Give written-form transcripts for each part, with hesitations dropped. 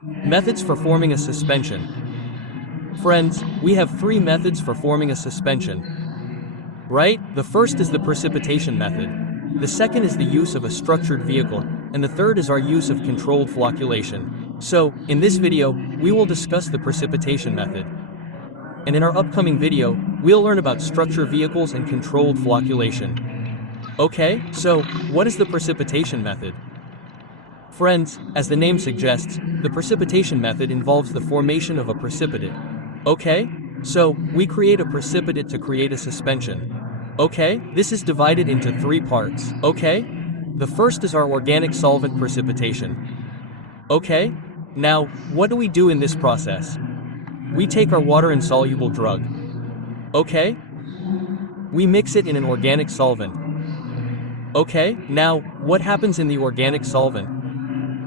Methods for forming a suspension. Friends, we have three methods for forming a suspension. Right? The first is the precipitation method. The second is the use of a structured vehicle, and the third is our use of controlled flocculation. So, in this video, we will discuss the precipitation method. And in our upcoming video, we'll learn about structure vehicles and controlled flocculation. Okay, so, what is the precipitation method? Friends, as the name suggests, the precipitation method involves the formation of a precipitate. Okay? So, we create a precipitate to create a suspension. Okay? This is divided into three parts. Okay? The first is our organic solvent precipitation. Okay? Now, what do we do in this process? We take our water-insoluble drug. Okay? We mix it in an organic solvent. Okay? Now, what happens in the organic solvent?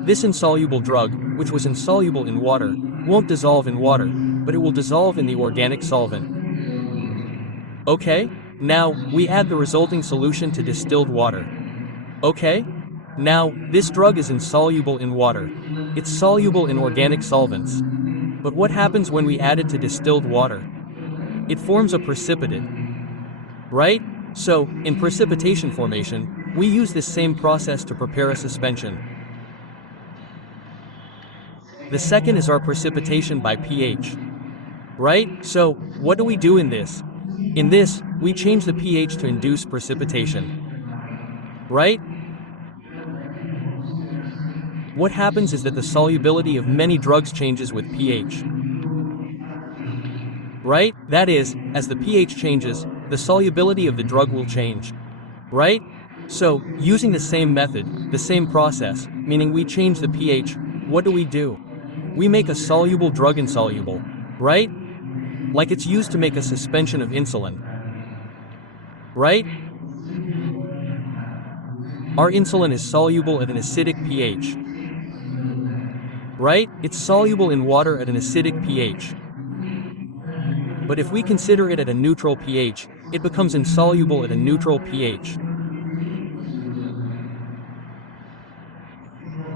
This insoluble drug, which was insoluble in water, won't dissolve in water, but it will dissolve in the organic solvent. Okay? Now, we add the resulting solution to distilled water. Okay? Now, this drug is insoluble in water. It's soluble in organic solvents. But what happens when we add it to distilled water? It forms a precipitate. Right? So, in precipitation formation, we use this same process to prepare a suspension. The second is our precipitation by pH. Right? So, what do we do in this? In this, we change the pH to induce precipitation. Right? What happens is that the solubility of many drugs changes with pH. Right? That is, as the pH changes, the solubility of the drug will change. Right? So, using the same method, the same process, meaning we change the pH, what do? We make a soluble drug insoluble. Right? Like it's used to make a suspension of insulin. Right? Our insulin is soluble at an acidic pH. Right? It's soluble in water at an acidic pH. But if we consider it at a neutral pH, it becomes insoluble at a neutral pH.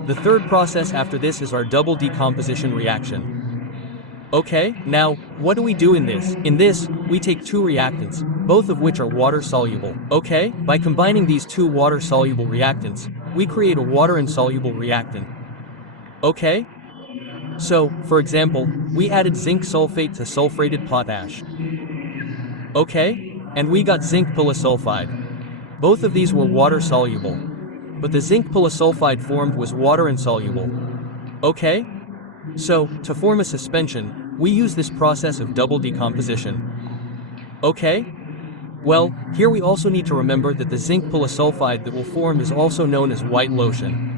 The third process after this is our double decomposition reaction. Okay, now, what do we do in this? In this, we take two reactants, both of which are water-soluble. Okay, by combining these two water-soluble reactants, we create a water-insoluble reactant. Okay? So, for example, we added zinc sulfate to sulfated potash. Okay? And we got zinc pilosulfide. Both of these were water-soluble. But the zinc pilosulfide formed was water-insoluble. Okay? So, to form a suspension, we use this process of double decomposition. Okay? Well, here we also need to remember that the zinc pilosulfide that will form is also known as white lotion.